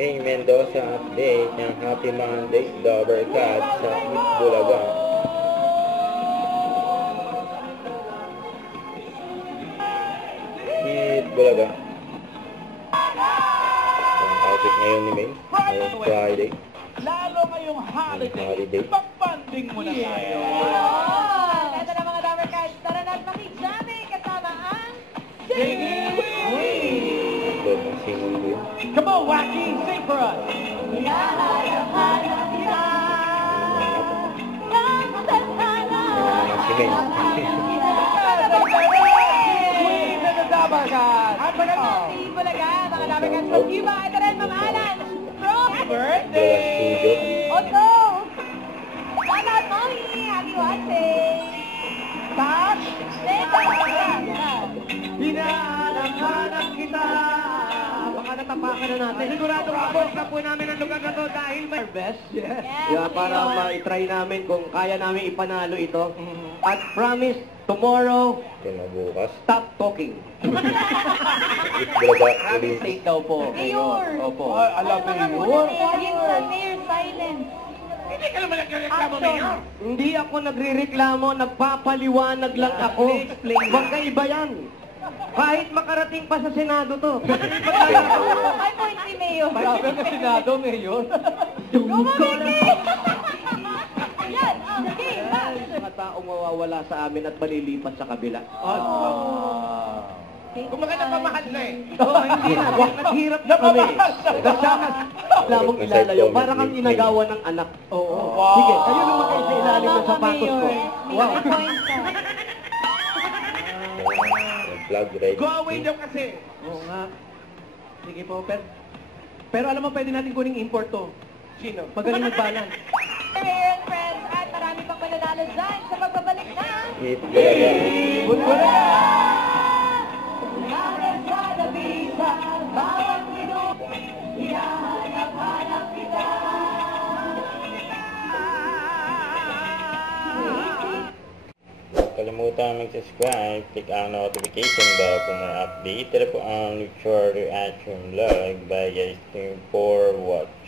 May Mendoza update ng Happy Mondays Dover Cat sa Eat Bulaga. Eat Bulaga. Ang outfit ngayon ni May. Ngayong Friday. Lalo ngayong holiday. Pag-banding mo na tayo. Ito na mga Dover Cats. Tara na't makijaming kasama ang Singing Queen! Ito ang singing ko yun. Come on, Wacky, sing for us! Hinahanap kita. Si May. Queen of the Dover Cats! At magandang si Bulaga, mga Dover Cats from Cuba. Ito rin, Ma'am Alan. From Birthday! Otto. Shoutout, Mommy. Happy watching. Tash! Hinahanap kita. Baka natapakan na natin. Sigurado kapos na po namin ang lugar na to dahil may best. Yes, Yeah, para ma-try namin kung kaya namin ipanalo ito. At promise, tomorrow, Ito na bukas. stop talking. Eat Bulaga. Promise state daw po. Mayor. Opo. Ay, alam mo yun. Mayor silence. Hindi ka naman nagreklamo, Mayor. Hindi ako nagre-reklamo, nagpapaliwanag lang ako. Magkaiba yan. Kahit makarating pa sa Senado to. May point si Mayor. Sabi ng Senado, Mayor. Go, Mamiki! Yan, sige, back. Mga taong mawawala sa amin at malilipat sa kabila. Kung maganda pa mahal na eh. Oo, hindi na. Naghirap na kami. Nagsakas. Lamang ilalayo. Para kang inagawa ng anak. Oo. Wow. Sige, kayo naman kayo sa ilalim ng sapatos ko. Wow. May point ka. Vlog ready. Go away daw kasi. Oo nga. Sige po, pero alam mo, pwede natin kuning import to. Sino? Magaling mag-balance. Mayor and friends, at marami pang mananalo dyan sa pagbabalik ng Eat Bulaga. Bunbura! sa labisa, bawat minuto, hinahanap kita. Kalimutan mag-subscribe, click ang notification bell for more update. Ito po ang Short Reaction Vlog by guys. Thank you for watching.